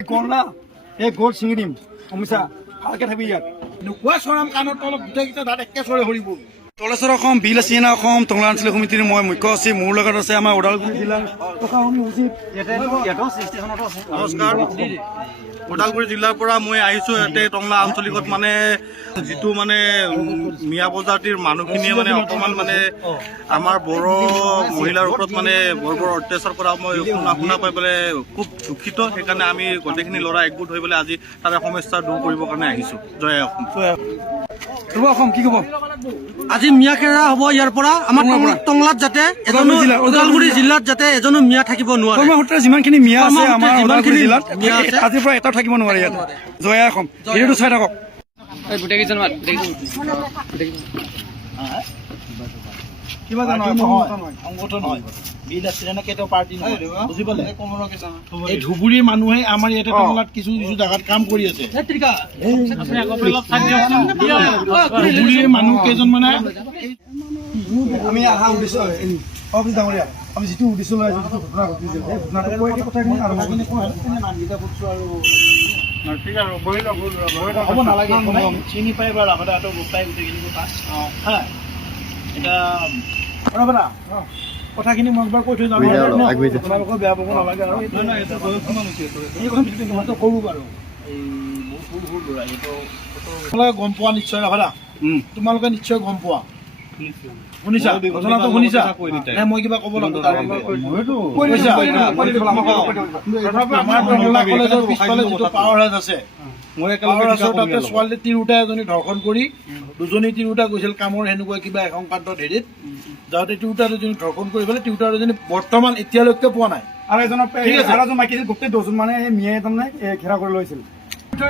গড় এই গড় ছিঙি দিম সমস্যা ভালকে থাকবি ইয়াত নোকোৱা চৰাম কাণৰ তলত গোটেইকেইটা দাঁত একেচৰে সৰিব তলেশ্বৰ অসম বিল চিনা অসম টংলা আঞ্চলিক সমিতিৰ মই মুখ্য সচিব মোৰ লগত আছে আমাৰ ওদালগুৰি জিলাৰ প্ৰশাসনিক সচিব নমস্কাৰ ওদালগুৰি জিলাৰ পৰা মই আহিছোঁ ইয়াতে টংলা আঞ্চলিকত মানে যিটো মানে মিয়া প্ৰজাতিৰ মানুহখিনিয়ে মানে অকণমান মানে আমাৰ বড়ো মহিলাৰ ওপৰত মানে বৰ অত্যাচাৰ কৰা মই শুনা পাই পেলাই খুব দুখিত। সেইকাৰণে আমি গোটেইখিনি ল'ৰা একগোট হৈ পেলাই আজি তাৰে সমস্যা দূৰ কৰিবৰ কাৰণে আহিছোঁ। জয় অসম। অসম কি ক'ব আজি মিয়া খেৰা হ'ব ইয়াৰ পৰা আমাৰ টংলাত যাতে ওদালগুৰি জিলাত যাতে এজনো মিয়া থাকিব নোৱাৰে। কৰ্মসূত্ৰে যিমানখিনি মিয়া আছে আমাৰ ওদালগুৰি জিলাত আজিৰ পৰা এটাও থাকিব নোৱাৰে ইয়াত। জয় অসম। ভিডিঅ'টো চাই থাকক। কিবা জানো সংগঠন হয় বিল আছিলে নে কেইটা পাৰ্টি নহয় বুজি পালে। এই ধুবুৰীৰ মানুহে আমাৰ ইয়াতে টংলাত কিছু কিছু জাগাত কাম কৰি আছে। ধুবুৰীৰ মানুহ কেইজন মানে আমি অহা উদ্দেশ্য অফিচ ডাঙৰীয়া আমি যিটো উদ্দেশ্য লৈ আছো যিটো ঘটনা ঘটিছিল সেই ঘটনাটো কৈ এই কথাখিনি আৰম্ভখিনি কোৱা নামকেইটা ফুটছো আৰু ঠিক আৰু হ'ব নালাগে চিনি পাই বা ৰাভাদাটো গোটাই গোটেইখিনি কথা হা এটা ৰ'বা কথাখিনি মই একবাৰ কৈ থৈ যাওঁ আপোনালোকৰ বেয়া পাব নালাগে আৰু এই কথা সৰু বাৰু এই বহুত সৰু ল'ৰা এইটো তোমালোকে গম পোৱা নিশ্চয় ৰাভাদা তোমালোকে নিশ্চয় গম পোৱা শুনিছা ঘটনাটো শুনিছা নে মই কিবা ক'ব লাগিব আমাৰ টংলা কলেজৰ পিছফালে যিটো পাৱাৰ হাউচ আছে তাতে ছোৱালী তিৰোতা এজনী ধৰ্ষণ কৰি দুজনী তিৰোতা গৈছিল কামৰ সেনেকুৱা কিবা সংক্ৰান্তত হেৰিত যাওঁতে তিৰোতা দুজনী ধৰ্ষণ কৰি পেলাই তিৰোতা দুজনী বৰ্তমান এতিয়ালৈকে পোৱা নাই আৰু এজন মাইকী গোটেই দহজন মানে মিয়াই তাৰমানে ঘেৰা কৰি লৈছিল।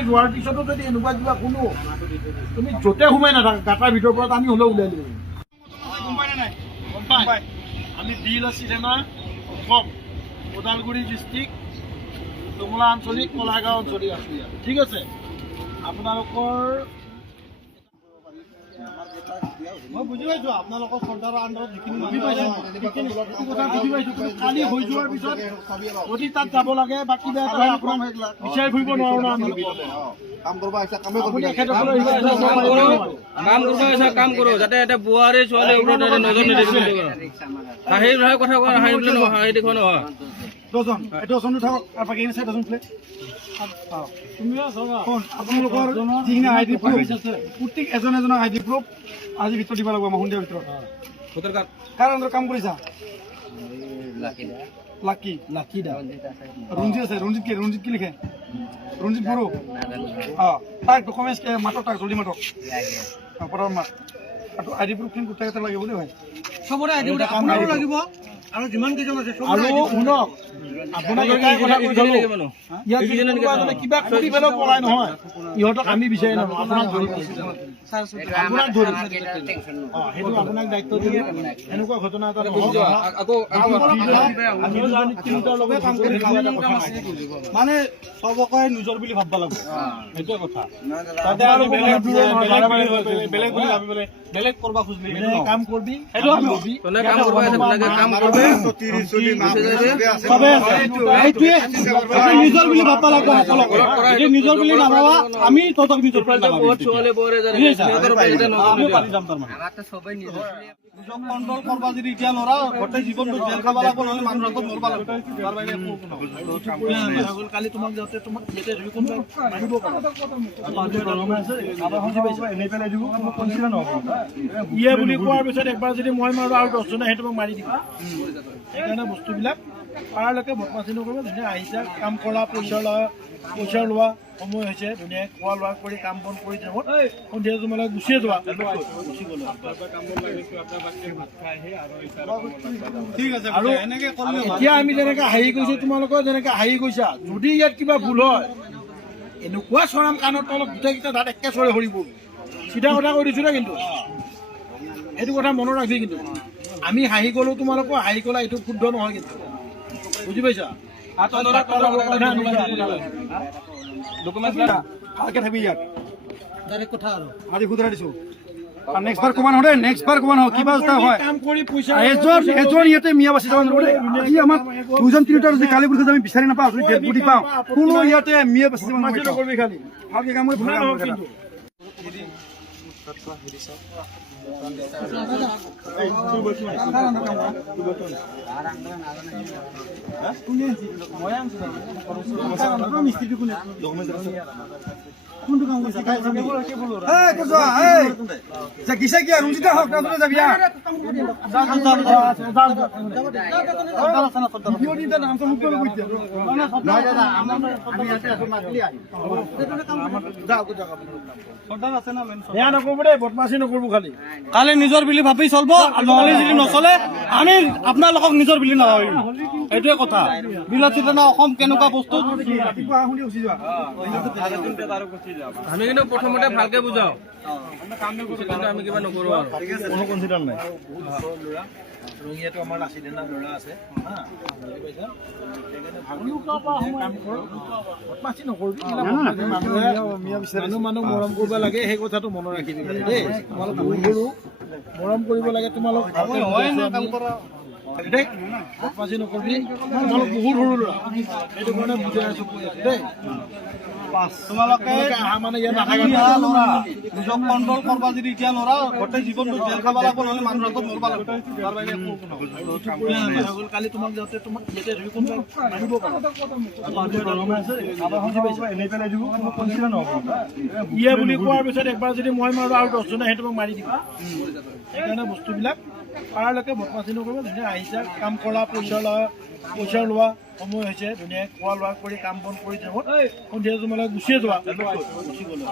যোৱাৰ পিছতো যদি এনেকুৱা কিবা শুনো তুমি য'তে সোমাই নাথাকা গাঁটাৰ ভিতৰৰ পৰা টানি হ'লেও উলিয়াই দিব। আমি বিল আছিলে না অসম ওদালগুৰি ডিষ্ট্ৰিক্ট টংলা আঞ্চলিক কলাগাঁও অঞ্চলিক আছো ইয়াত ঠিক আছে। আপোনালোকৰ মই বুজি পাইছো আপোনালোকৰ চৰকাৰৰ আণ্ডাৰত যিখিনি বুজি পাইছো কালি হৈ যোৱাৰ পিছত যদি তাত যাব লাগে বা কিবা বিচাৰি ফুৰিব নোৱাৰো না আমি কাম কৰো যাতে এটা বোৱাৰী ছোৱালী ওপৰত নজৰ নিদিবি হাঁহি কথা কোৱা হাঁহি বুলি নহয় হাঁহি দেখুৱা নহয় দহজন দহজনো থাকক আৰু বাকী চাই দহজন প্লেট আপোনালোকৰ যিখিনি আই ডি প্ৰুফ প্ৰত্যেক এজন এজনৰ আই ডি প্ৰুফ আজি ভিতৰত দিব লাগিব আমাৰ সন্ধিয়াৰ ভিতৰত কাৰ আণ্ডাৰত কাম কৰিছা লাকি দা ৰঞ্জিত আছে ৰঞ্জিত কি লিখে ৰঞ্জিত বড়ো তাক ডকুমেণ্টছ মাতক তাক জলদি মাতক পটাৰ মাত আৰু আই ডি প্ৰুফখিনি গোটেইকেইটা লাগিব বুলি হয় চবৰে আই ডি লাগিব আৰু যিমান কেইজন আছে আৰু শুনক আপোনাক কিবা কৰি পেলাই পলাই নহয় ইহঁতক আমি বিচাৰি নাপাওঁ আপোনাক ধৰিম সেইটো আপোনাক দায়িত্ব দিব এনেকুৱা ঘটনা এটা মানে চবকে নিজৰ বুলি ভাবিব লাগিব সেইটোৱে কথা তাতে আৰু বেলেগ বুলি ভাবি পেলাই বেলেগ কৰিব খুজিলে কাম কৰবি নিজৰ বুলি ভাব লাগিব নিজৰ বুলি নাভাবা আমি তহঁতক নিজৰ কণ্ট্ৰল কৰবা যদি এতিয়া ল'ৰা গোটেই জীৱনটো জেল খাব লাগিব নহ'লে মানুহ হাতত মৰব লাগিব কালি তোমাক যাওঁতে তোমাক মাৰিব ইয়ে বুলি কোৱাৰ পিছত একবাৰ যদি মই মাৰো আৰু 10জনে সেইটো মোক মাৰি দিব। সেইকাৰণে বস্তুবিলাক পাৰালৈকে বদমাচি নকৰিব ধুনীয়া আহিছে কাম কৰা পইচা লোৱা সময় হৈছে ধুনীয়াকৈ খোৱা লোৱা কৰি কাম বন কৰি টাইমত সন্ধিয়া তোমালোকে গুচিয়ে যোৱা গুচি গ'লো আৰু এতিয়া আমি যেনেকৈ হাঁহি গৈছোঁ তোমালোকেও যেনেকৈ হাঁহি গৈছা যদি ইয়াত কিবা ভুল হয় এনেকুৱা চৰাম কাণৰ তলত গোটেইকেইটা দাঁত একেচৰে সৰিব চিধা কথা কৈ দিছোঁ কিন্তু সেইটো কথা মনত ৰাখবি কিন্তু আমি হাঁহি গ'লো তোমালোকেও হাঁহি গ'লা এইটো শুদ্ধ নহয় কিন্তু বুজি পাইছা ভালকে থাকবি ইয়াত ডাইৰেক্ট কথা আৰু আজি সুধৰাই দিছোঁ নেক্সট বাৰ ক'ব নহ'লে নেক্সট বাৰ ক'ব নহয় কিবা এটা হয় কাম কৰি পইচা এজন ইয়াতে মিয়া বাচি যাব নোৱাৰে আজি আমাক দুজন তিনিটা যদি কালি বুলি আমি বিচাৰি নাপাওঁ যদি ডেড বডি পাওঁ কোনো ইয়াতে মিয়া বাচি যাব নোৱাৰে কৰিবি খালি ভালকে কাম কৰি নহওক কিন্তু কোনটো কাম কৰিছে গিছা কি ৰঞ্জিতা হওক তাতে যাবি বেয়া নকৰিব দেই বদমাচি নকৰিব খালি কালি নিজৰ বুলি ভাবি চলব নহ'লে যদি নচলে আমি আপোনালোকক নিজৰ বুলি নাভাবিম এইটোৱে কথা বিলত চেতনা অসম কেনেকুৱা বস্তু ৰাতিপুৱা শুনি উঠি যোৱা আমি কিন্তু প্ৰথমতে ভালকে বুজাও আমি কিবা নকৰো আৰু কোনো কনচিডাৰ নাই ৰঙিয়াটো আমাৰ নাছিলে না ল'ৰা আছে বদমাচি নকৰিবি মানুহ মৰম কৰিব লাগে সেই কথাটো মনত ৰাখিবি দেই তোমালোক সৰু মৰম কৰিব লাগে তোমালোক দেই বদমাচি নকৰিবি তোমালোক বহুত সৰু ল'ৰা সেইটো কাৰণে বুজাই আছো কৈ আছো দেই তোমালোকে আহা মানে ইয়াত নাথাকে নিজক কণ্ট্ৰল কৰবা যদি এতিয়া নোৱাৰা গোটেই জীৱনটো জেল খাব লাগিব নহ'লে মানুহ হাতত মৰব লাগিব তাৰ বাহিৰে একো নহয়। কালি তোমাক যাওঁতে তোমাক ইয়াতে ধৰি কোনোবাই মাৰিব ইয়ে বুলি কোৱাৰ পিছত একবাৰ যদি মই মাৰো আৰু 10জনে সেই তোমাক মাৰি দিবা সেইকাৰণে বস্তুবিলাক পাৰালৈকে বদমাচি নকৰিব ধুনীয়া আহিছা কাম কৰা পইচা লোৱা সময় হৈছে ধুনীয়াকৈ খোৱা লোৱা কৰি কাম বন কৰি থাকোঁ সন্ধিয়া তোমালোকে গুচিয়ে যোৱা গুচি গ'লো